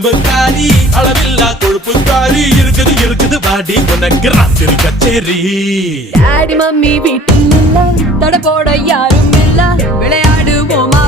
உடம்புக்காரி அளவில்லா கொழுப்புக்காரி இருக்குது இருக்குது பாடி உனக்கு ராத்திரி கச்சேரி டாடி மம்மி வீட்டில் இல்ல தட போட யாரும் இல்ல விளையாடுவோமா